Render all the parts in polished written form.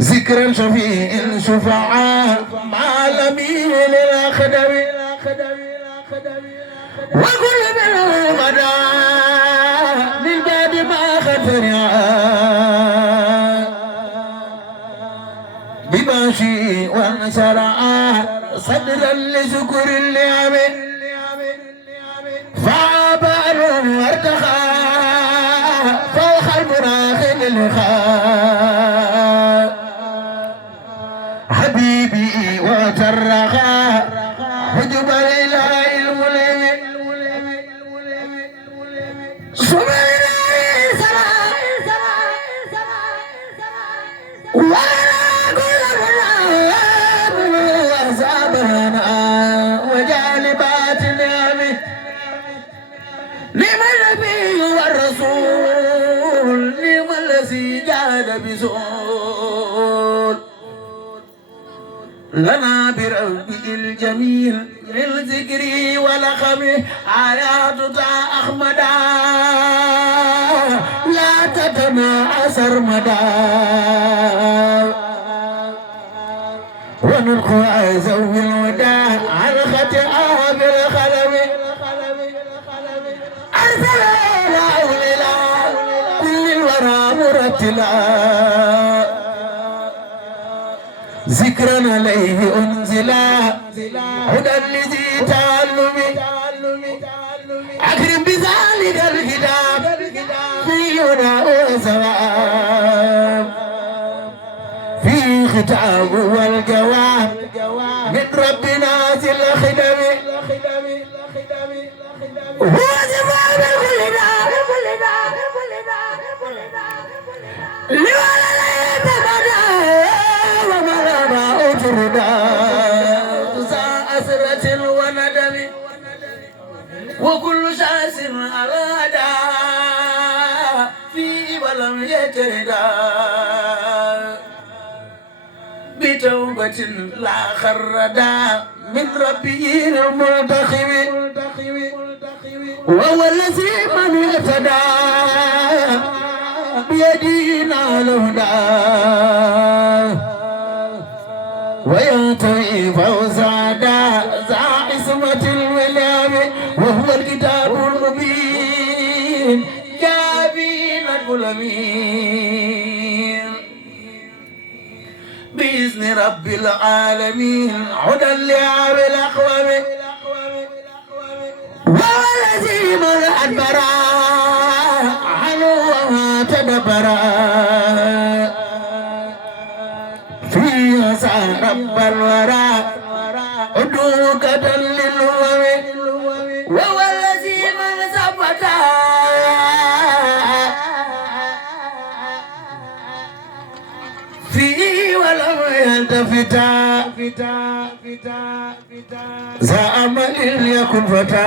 ذكرا شفيع شفعاء مع الأمين الأخدم وكل منه غدا من بعد ما خطرها بماشي وانشرعا صدرا لشكر النعم فعبر وارتخى فوق المناخ للخاء حبيبي وترخى حجب الإله الملم سبحان وجالبات النعم نعم النبي والرسول نعم الذي جاد بزول لنا بربه الجميل للذكر ولخم آيات أحمدا لا تتناثر مدى ونلقى ذوي الوداع على خطئها بالخلم أرسل إلى كل الورى مرتلا ذكرا عليه أنزلا هدى لذي تعلم أكرم بذلك الكتاب فينا وثواب في ختام والجواب من ربنا ذي الخدم هو زمان الخلدان لولا لا يتبدأ ومرضى أجردا أسرة وندم وكل شاس أرادا فيه ولم يجردا بتوبة لا خردا من ربه المنتخب وهو الذي من اهتدى بيدينا الهدى وينتهي فوزادا ذا عصمة الولام وهو الكتاب المبين جابين الظلمين بإذن رب العالمين هدى لعاب الأقوام وهو الذي من أدبرا عنه وما تدبرا فيه سعى رب الورى أدوك للوم وهو الذي من ثبتا فيه ولم يلتفتا ذا أمل يكن فتى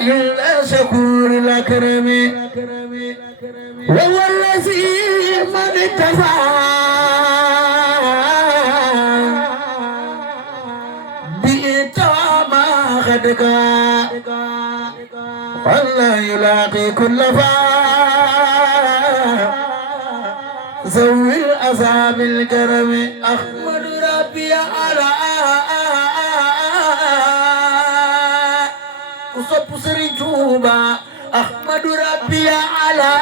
إلا شكور الأكرم وهو الذي من اتفى بإتوى ما خدقا والله يلاقي كل ذوي الأصحاب الكرم أحمد ربي على أصب سرجوبا أحمد ربي على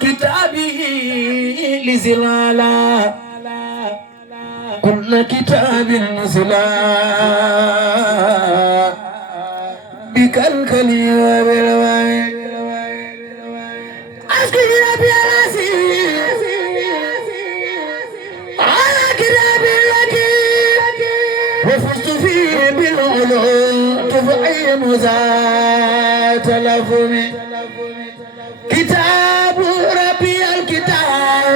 كتابه لزلالا كل كتاب نزلا بكالكلي وبالوعي أسكن ربي على على كتاب لك وفزت فيه بالعلوم تفعيم ذات لفم كتاب ربي الكتاب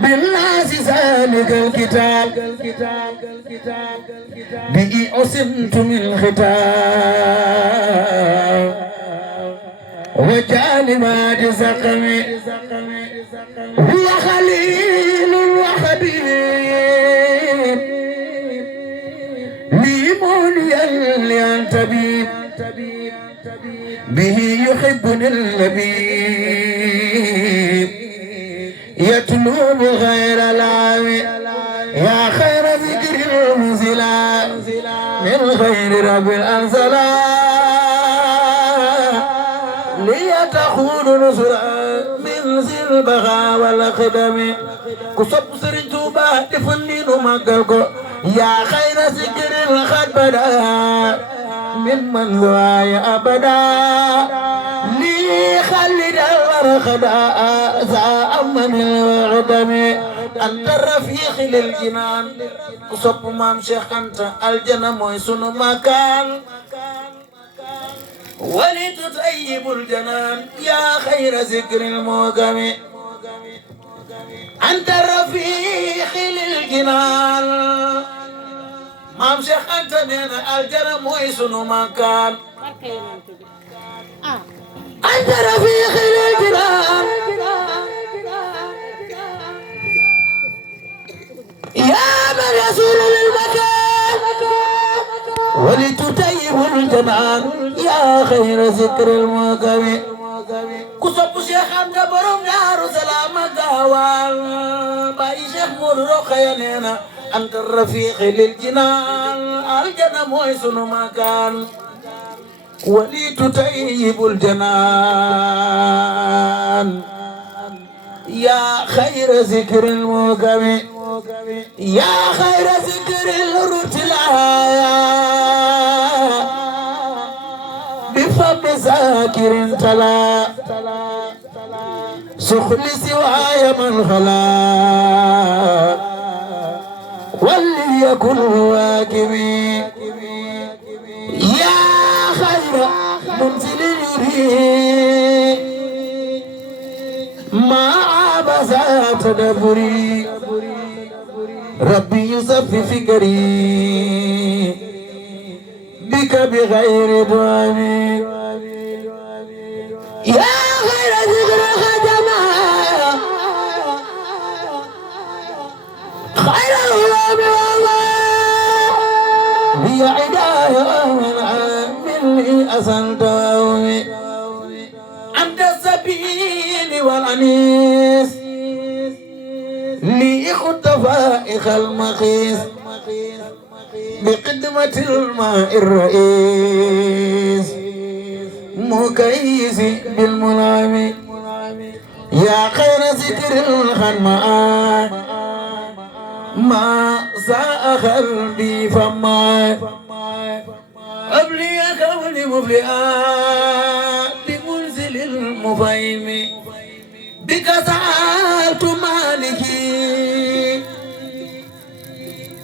بالناس ذلك الكتاب به أسمت من ختام وجالبات سقمي هو خليل وحبيب لي موليا للطبيب به يحبني اللبيب يطلب غير العامي يا خير ذكر المنزلا من غير رب الأنزلا ليتخول نصرا من ذي البغى والخدم كسب سرين توبا تفنين مقلقو يا خير ذكر الخطبدا من ذواي أبدا لي خلد الورخدا ذا أمن الغدم أنت الرفيق للجنان كسب مام شيخ أنت الجنة مويسون مكان ولتطيب الجنان يا خير ذكر الموقم أنت الرفيق للجنان مام شيخ أنت من الجنة مويسون مكان أنت رفيق للجنان يا من يسول للمكان ولتطيب الجنان يا خير ذكر المقام كسب شيخ أنت برم دار سلام قوال باي شيخ مرو خيانينا أنت الرفيق للجنان الجنة مويسون مكان ولتطيب الجنان يا خير ذكر المقام يا خير ذكر الرتلايا بفم ذاكر تلا سخل سواي من خلا وليكن واكبي يا خير منزل يريد ما عبث تدبري ربي يصفي فكري بك بغير دوامي يا خير ذكر خدمة خير الغلام والله هي عداية مني أسنت وأومي أنت السبيل والأنيس لي خطفائخ المخيس بقدمة الماء الرئيس مكيس بالمنام يا خير ذكر الخنماء ما ساء قلبي فما أبلي كوني مفلئا بمنزل المفايم بك سألت مالكي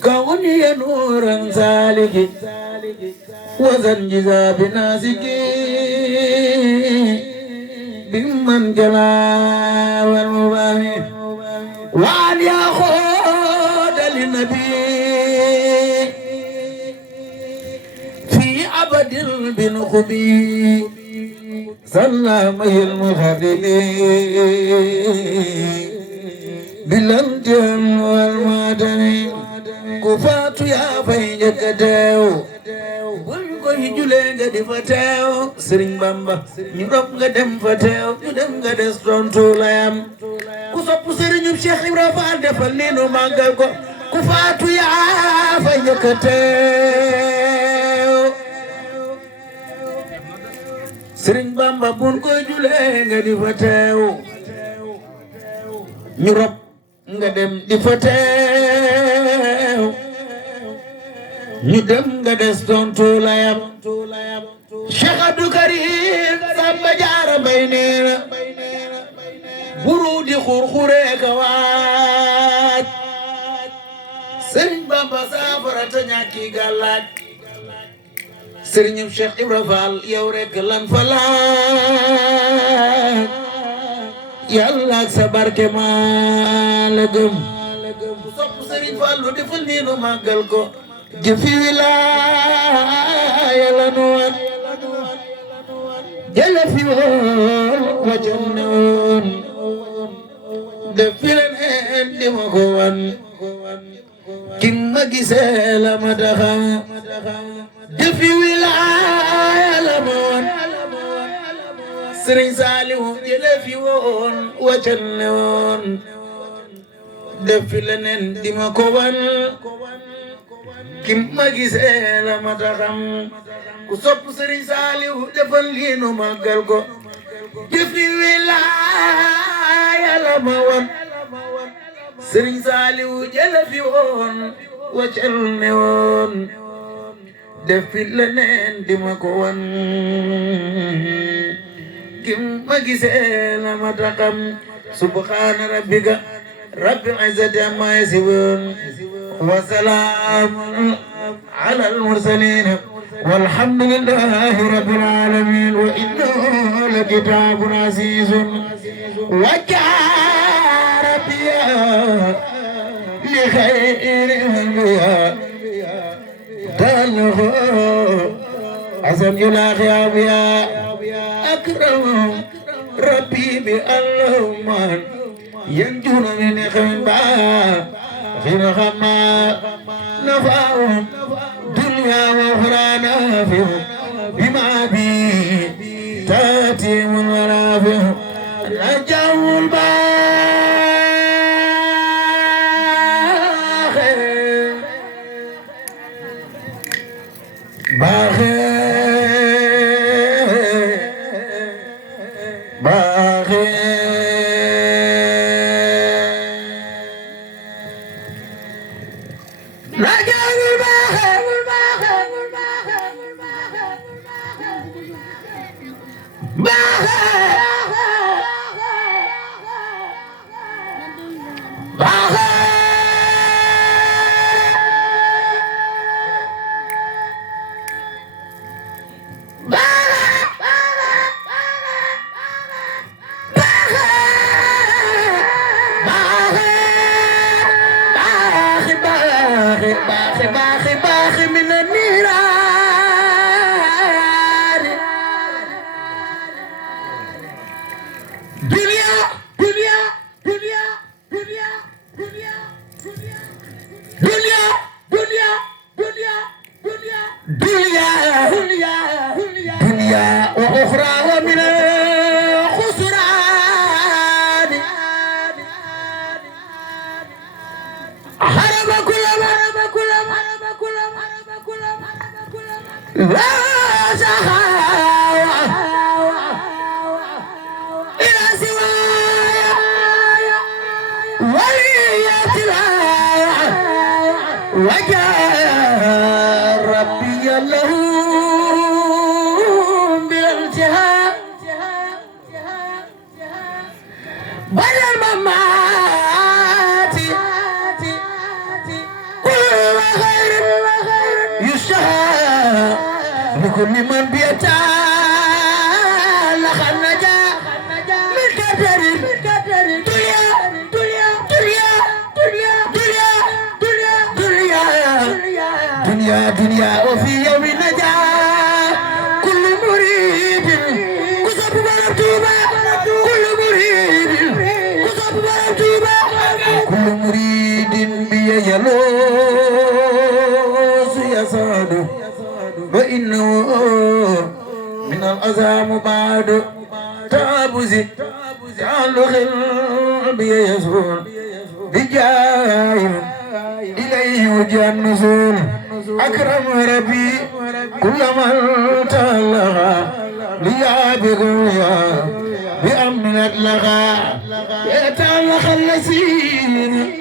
كوني نورا سالكي وزنجزا بناسكي بمن جلا والمبامي وأن يخوض للنبي في أبد بنخبي سلامي المخدمين بالأنجم والمادم كفات يا فينك داو koy julee nga di fa teew Serigne Bamba ñu rob nga dem fa teew ñu dem nga des tontu layam ku sopp Serigne Cheikh Ibra Fall defal ni nu màggal ko ku faatu yaa fa njëkk a teew Serigne Bamba bun koy julee nga di fa teew ñu rob nga dem di fa teew ñu dem nga des tontu layam Cheikh Abdou Karim Samba Jaara Mbay neena buru di xurxure ka waaj Serigne Bamba saafara ta ñàkki gàllaaj Serigne Cheikh Ibra Fall yow rek lan fa laaj Yàlla ak sa barke maa la gëm sopp Serigne Fallu defal nii nu màggal ko jëfi wilaaya la nu wan jële fi woon wajan ne woon def fi leen di ma ko wan kim ma gisee la ma taxam jëfi wilaaya la ma woon Sëriñ Saaliwu jële fi woon waccal ne woon def fi leneen di ma ko wan kim ma gisee la ma taxam ku sopp Sëriñ Saaliwu defal lii nu màggal ko jëfi wilaaya la ma woon Sëriñ Saaliwu jële fi woon waccal ne woon def fi leneen di ma ko wan kim ma gisee la ma taxam subhaana rabbika rabbil izzati amma yasifun wa salaamun ala al-mursaliin walhamdulillahi rabbil aalamiin wa innahu lakitaabun aziizun wa jaa rabbiya li khayri anbiyaa talahu asan yulaahi abiyaa أكرم ربي بألهم ينجون من خنبا خير خما نفعهم دنيا وأخرى نافهم بما بي تاتيهم المنافهم نجاهم الباخر باخر باخي من النيران دنيا دنيا دنيا دنيا دنيا دنيا دنيا دنيا دنيا دنيا دنيا دنيا وأخرى ومن الخسران هرب كل لا شهوة إلى سواي وليت الهوى وجاء ربي له بالالتهام بل الممات كل خير يشتهى لكل من بيتالق النجاة من كدر دنيا دنيا دنيا دنيا دنيا دنيا دنيا دنيا وفي يوم النجاة كل مريد كسب مرتوبة كل مريد كسب مرتوبة كل مريد بيلوس يسعد وإنه من الأذى مبعد تابزي جعل قلبي يسهل بجاي إليه وجه النزول أكرم ربي كل من تلغى ليا بغيا بأمن أطلقا يتعلق الذين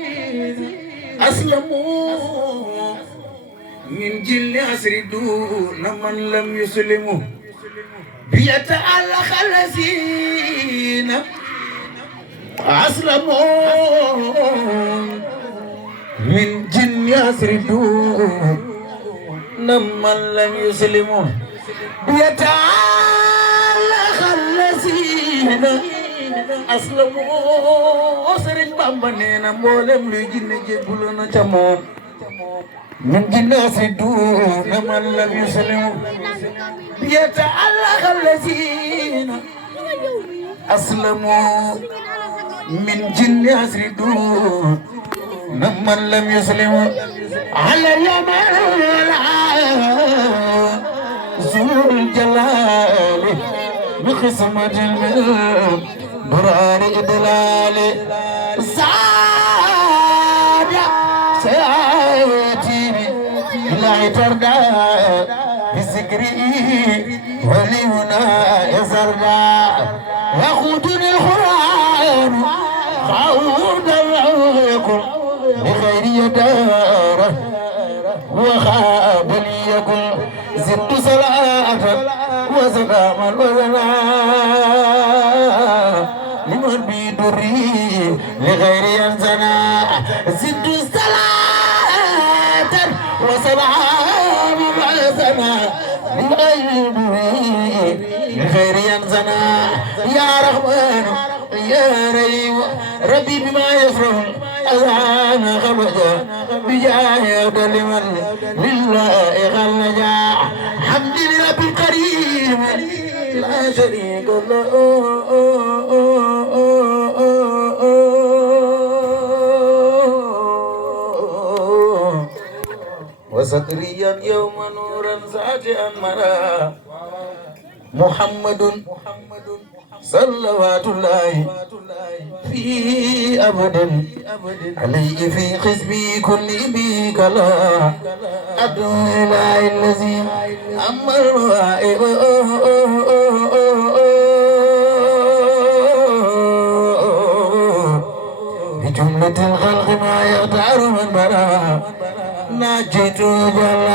أسلموا من جل أسر دون من لم يسلموا بيتعلق الذين أسلموا من جل أسر دون من لم يسلموا بيتعلق الذين أسلموا سرين بامبانينا مولم لي جن جبلنا تمام من جناس دون من لم يسلموا يتعلق الذين أسلموا من جناس دون ممن لم يسلم على اليمن ذو الجلال بقسمة برار إدلال زاد سياتي لا تردى بذكري ولينا يزردا يقودني القرآن خاودا يكن بخير يدار وخاب لي يكن زدت صلاة وسلاما لمن بيدري لغير ينزنا زدت صلاة وسلاما لغير ينزنا يا رحمن يا ريم ربي بما يفرح أذان خرجا بجاه لمن لله غلجا حمد لرب الكريم لا شريك له وستريا يوم نورا ساطعا مرا محمد صلوات الله في أبد عليه في حزبي كل بك لا أدعو إلى الذي أما الوائب بجملة الخلق ما يختار من برا ناجيت جل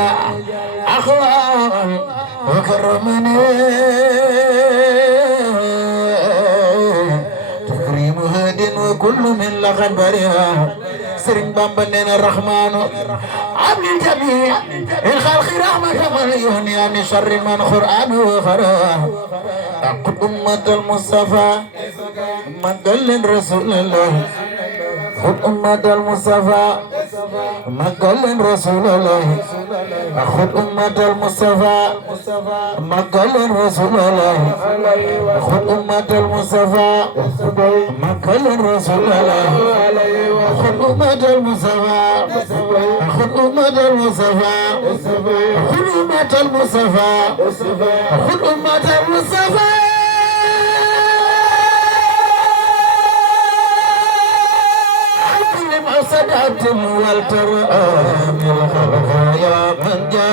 أخوان وكرمني تكريم هاد وكل من لقد برها سرين بامبنين الرحمن عبد الجميع الخلق رحمة من يهني عن شر من قرآن وخراه أقد أمة المصطفى مقل رسول الله خذ أمة المصطفى مقل رسول الله خذ أمة المصطفى مقل رسول الله خذ أمة المصطفى مقل رسول الله خذ أمة المصطفى خذ أمة المصطفى خذ أمة المصطفى خذ أمة المصطفى صدقت والترى من الخلق يا من جاب